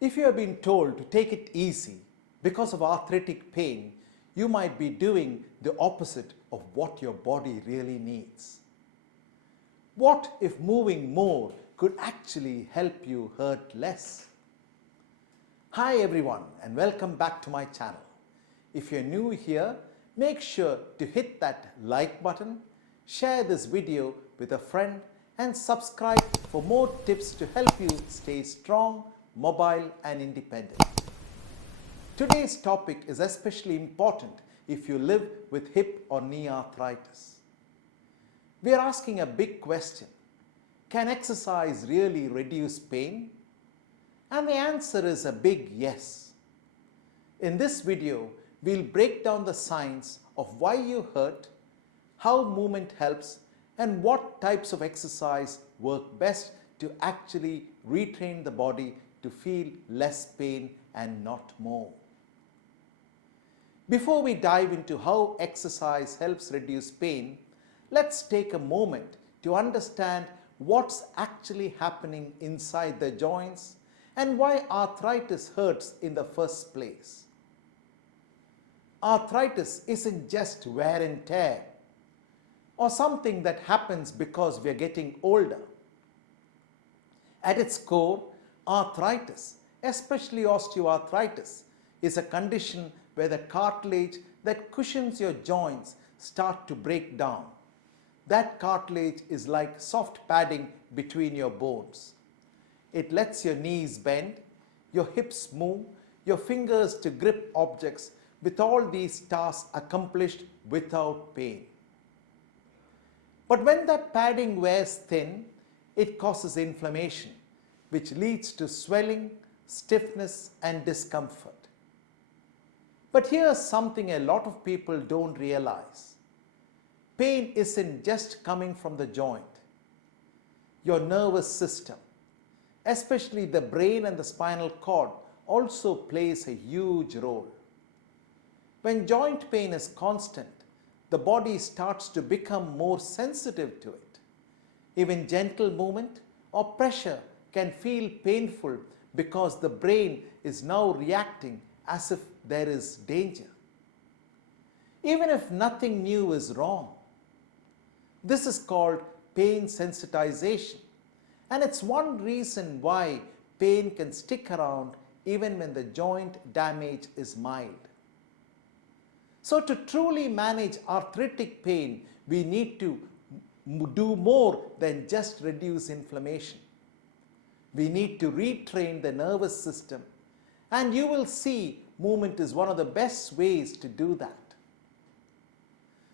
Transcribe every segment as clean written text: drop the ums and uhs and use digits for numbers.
If you have been told to take it easy because of arthritic pain, you might be doing the opposite of what your body really needs. What if moving more could actually help you hurt less? Hi everyone and welcome back to my channel. If you're new here, make sure to hit that like button, share this video with a friend and subscribe for more tips to help you stay strong, mobile and independent. Today's topic is especially important if you live with hip or knee arthritis. We are asking a big question. Can exercise really reduce pain? And the answer is a big yes. In this video, we'll break down the science of why you hurt, how movement helps, and what types of exercise work best to actually retrain the body to feel less pain and not more. Before we dive into how exercise helps reduce pain, let's take a moment to understand what's actually happening inside the joints and why arthritis hurts in the first place. Arthritis isn't just wear and tear or something that happens because we are getting older. At its core, arthritis, especially osteoarthritis, is a condition where the cartilage that cushions your joints start to break down. That cartilage is like soft padding between your bones. It lets your knees bend, your hips move, your fingers to grip objects, with all these tasks accomplished without pain. But when that padding wears thin, it causes inflammation, which leads to swelling, stiffness, and discomfort. But here's something a lot of people don't realize. Pain isn't just coming from the joint. Your nervous system, especially the brain and the spinal cord, also plays a huge role. When joint pain is constant, the body starts to become more sensitive to it. Even gentle movement or pressure can feel painful because the brain is now reacting as if there is danger, even if nothing new is wrong. This is called pain sensitization, and it's one reason why pain can stick around even when the joint damage is mild. So to truly manage arthritic pain, we need to do more than just reduce inflammation. We need to retrain the nervous system, and you will see movement is one of the best ways to do that.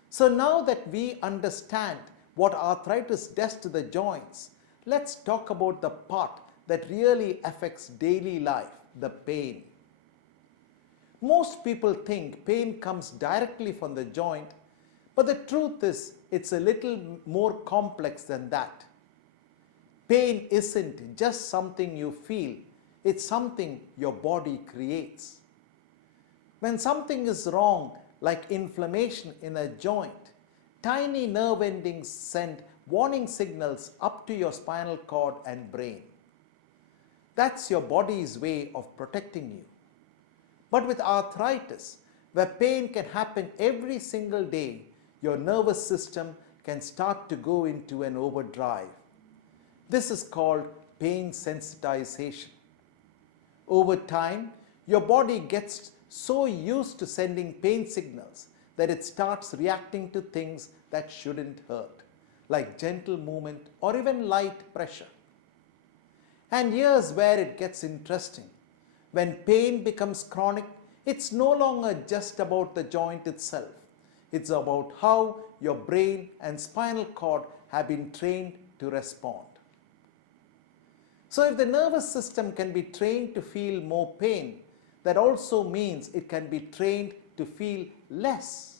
So now that we understand what arthritis does to the joints, let's talk about the part that really affects daily life, the pain. Most people think pain comes directly from the joint, but the truth is it's a little more complex than that. Pain isn't just something you feel, it's something your body creates. When something is wrong, like inflammation in a joint, tiny nerve endings send warning signals up to your spinal cord and brain. That's your body's way of protecting you. But with arthritis, where pain can happen every single day, your nervous system can start to go into an overdrive. This is called pain sensitization. Over time, your body gets so used to sending pain signals that it starts reacting to things that shouldn't hurt, like gentle movement or even light pressure. And here's where it gets interesting. When pain becomes chronic, it's no longer just about the joint itself. It's about how your brain and spinal cord have been trained to respond. So if the nervous system can be trained to feel more pain, that also means it can be trained to feel less.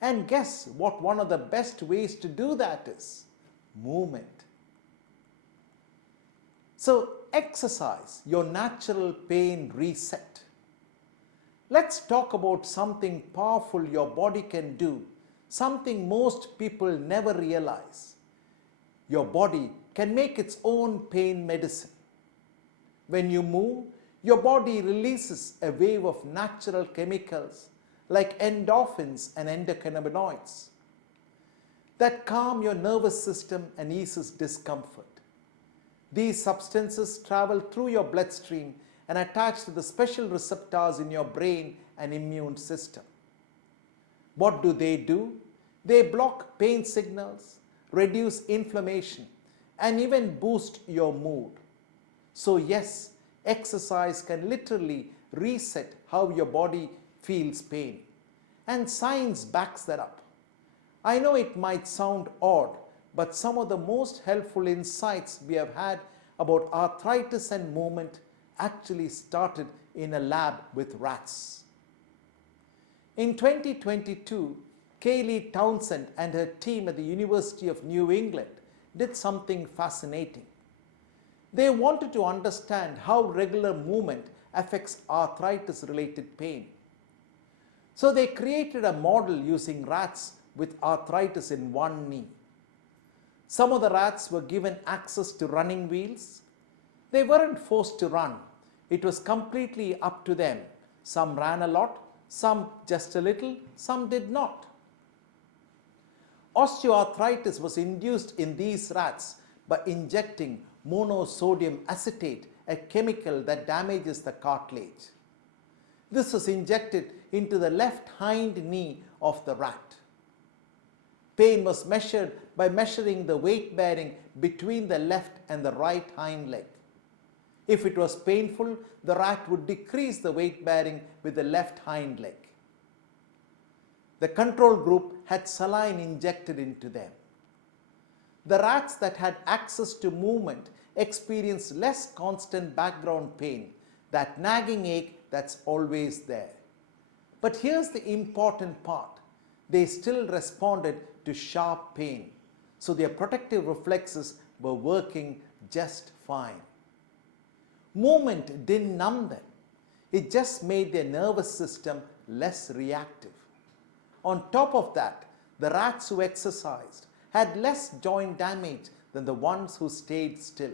And guess what one of the best ways to do that is? Movement. So exercise, your natural pain reset. Let's talk about something powerful your body can do, something most people never realize. Your body can make its own pain medicine. When you move, your body releases a wave of natural chemicals like endorphins and endocannabinoids that calm your nervous system and eases discomfort. These substances travel through your bloodstream and attach to the special receptors in your brain and immune system. What do? They block pain signals, reduce inflammation, and even boost your mood. So yes, exercise can literally reset how your body feels pain. And science backs that up. I know it might sound odd, but some of the most helpful insights we have had about arthritis and movement actually started in a lab with rats. In 2022, Kaylee Townsend and her team at the University of New England did something fascinating. They wanted to understand how regular movement affects arthritis-related pain. So they created a model using rats with arthritis in one knee. Some of the rats were given access to running wheels. They weren't forced to run. It was completely up to them. Some ran a lot, some just a little, some did not. Osteoarthritis was induced in these rats by injecting monosodium acetate, a chemical that damages the cartilage. This was injected into the left hind knee of the rat. Pain was measured by measuring the weight bearing between the left and the right hind leg. If it was painful, the rat would decrease the weight bearing with the left hind leg. The control group had saline injected into them. The rats that had access to movement experienced less constant background pain, that nagging ache that's always there. But here's the important part. They still responded to sharp pain, so their protective reflexes were working just fine. Movement didn't numb them. It just made their nervous system less reactive. On top of that, the rats who exercised had less joint damage than the ones who stayed still.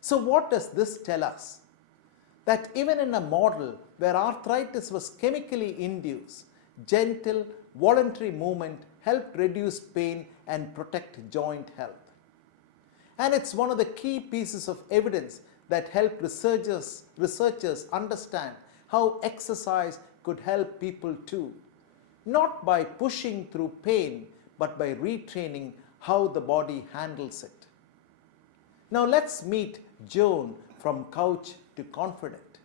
So what does this tell us? That even in a model where arthritis was chemically induced, gentle, voluntary movement helped reduce pain and protect joint health. And it's one of the key pieces of evidence that helped researchers understand how exercise could help people too, not by pushing through pain, but by retraining how the body handles it. Now let's meet Joan from Couch to Confident.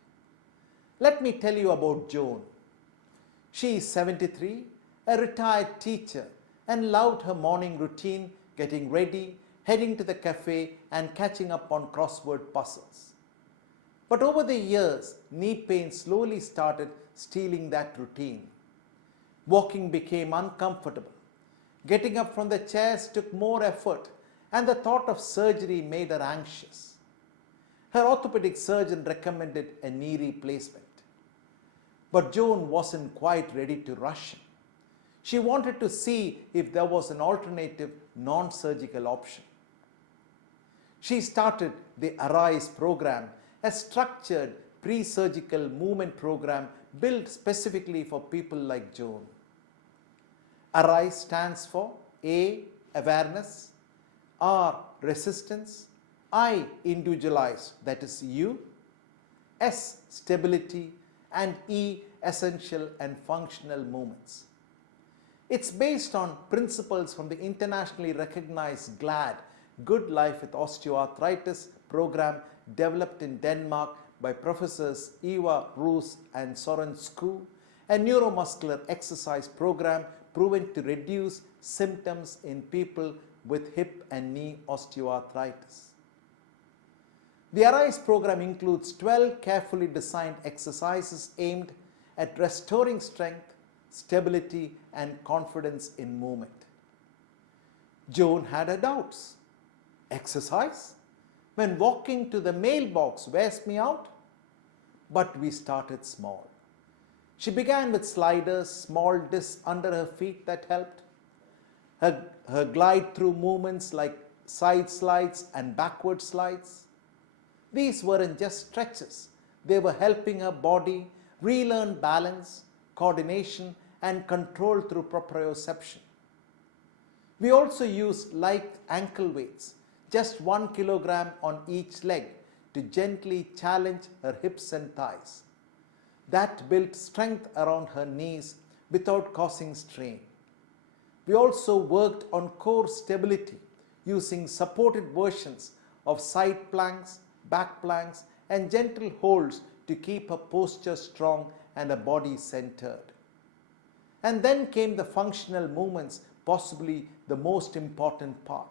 Let me tell you about Joan. She is 73, a retired teacher, and loved her morning routine, getting ready, heading to the cafe, and catching up on crossword puzzles. But over the years, knee pain slowly started stealing that routine. Walking became uncomfortable. Getting up from the chairs took more effort, and the thought of surgery made her anxious. Her orthopedic surgeon recommended a knee replacement. But Joan wasn't quite ready to rush in. She wanted to see if there was an alternative non-surgical option. She started the ARISE program, a structured pre-surgical movement program built specifically for people like Joan. ARISE stands for A, awareness, R, resistance, I, individualized, that is you, S, stability, and E, essential and functional movements. It's based on principles from the internationally recognized GLAD, Good Life with Osteoarthritis program developed in Denmark by Professors Eva Roos and Soren Skru, a neuromuscular exercise program proven to reduce symptoms in people with hip and knee osteoarthritis. The ARISE program includes 12 carefully designed exercises aimed at restoring strength, stability, and confidence in movement. Joan had her doubts. Exercise? When walking to the mailbox wears me out? But we started small. She began with sliders, small discs under her feet that helped. Her glide through movements like side slides and backward slides. These weren't just stretches, they were helping her body relearn balance, coordination, and control through proprioception. We also used light ankle weights, just 1 kilogram on each leg, to gently challenge her hips and thighs. That built strength around her knees without causing strain. We also worked on core stability using supported versions of side planks, back planks, and gentle holds to keep her posture strong and her body centered. And then came the functional movements, possibly the most important part.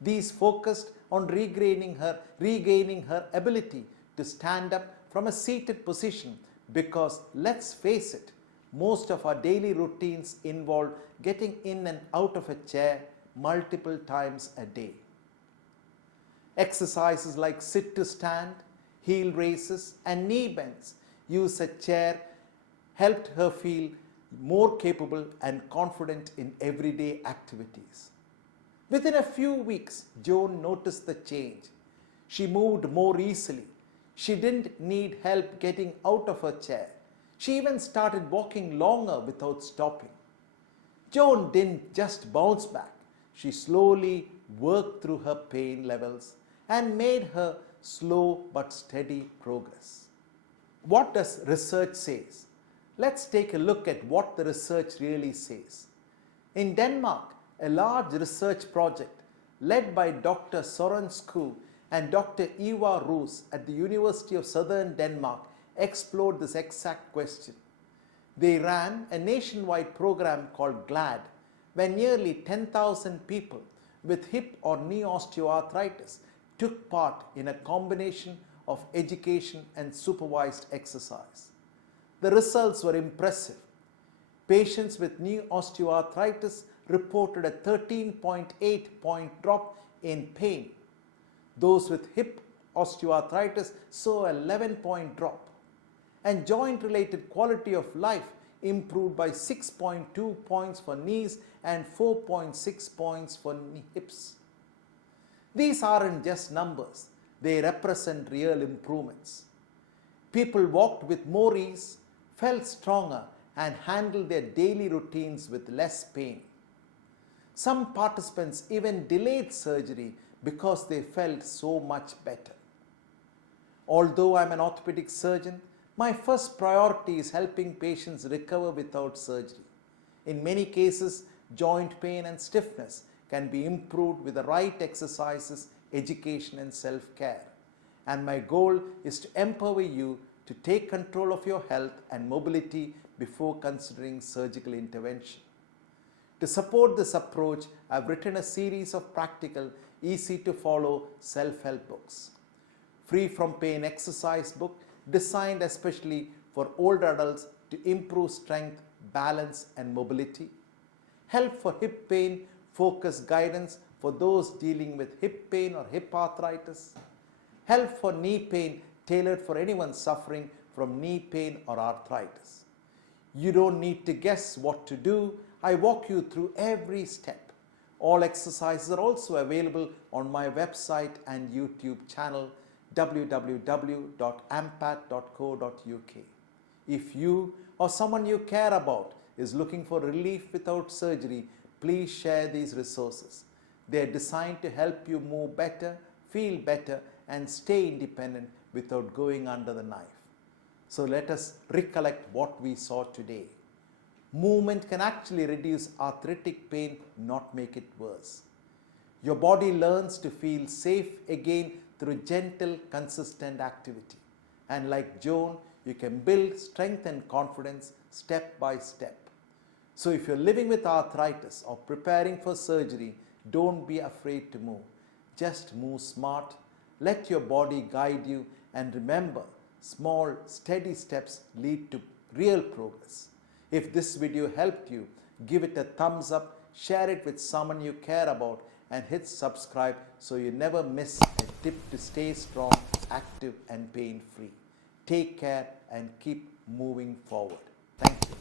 These focused on regaining her ability to stand up from a seated position, because let's face it, most of our daily routines involve getting in and out of a chair multiple times a day. Exercises like sit to stand, heel raises, and knee bends use a chair helped her feel more capable and confident in everyday activities. Within a few weeks, Joan noticed the change. She moved more easily. She didn't need help getting out of her chair. She even started walking longer without stopping. Joan didn't just bounce back. She slowly worked through her pain levels and made her slow but steady progress. What does research say? Let's take a look at what the research really says. In Denmark, a large research project led by Dr. Søren Skov and Dr. Eva Roos at the University of Southern Denmark explored this exact question. They ran a nationwide program called GLAD, where nearly 10,000 people with hip or knee osteoarthritis took part in a combination of education and supervised exercise. The results were impressive. Patients with knee osteoarthritis reported a 13.8-point drop in pain. Those with hip osteoarthritis saw an 11-point drop. And joint-related quality of life improved by 6.2 points for knees and 4.6 points for hips. These aren't just numbers, they represent real improvements. People walked with more ease, felt stronger, and handled their daily routines with less pain. Some participants even delayed surgery because they felt so much better. Although I'm an orthopedic surgeon, my first priority is helping patients recover without surgery. In many cases, joint pain and stiffness can be improved with the right exercises, education, and self-care. And my goal is to empower you to take control of your health and mobility before considering surgical intervention. To support this approach, I've written a series of practical, easy-to-follow self-help books. Free from Pain exercise book designed especially for older adults to improve strength, balance, and mobility. Help for hip pain, focused guidance for those dealing with hip pain or hip arthritis. Help for knee pain, tailored for anyone suffering from knee pain or arthritis. You don't need to guess what to do. I walk you through every step. All exercises are also available on my website and YouTube channel www.ampat.co.uk. If you or someone you care about is looking for relief without surgery, please share these resources. They are designed to help you move better, feel better, and stay independent without going under the knife. So let us recollect what we saw today. Movement can actually reduce arthritic pain, not make it worse. Your body learns to feel safe again through gentle, consistent activity. And like Joan, you can build strength and confidence step by step. So if you're living with arthritis or preparing for surgery, don't be afraid to move. Just move smart, let your body guide you, and remember, small, steady steps lead to real progress. If this video helped you, give it a thumbs up, share it with someone you care about, and hit subscribe so you never miss a tip to stay strong, active, and pain-free. Take care and keep moving forward. Thank you.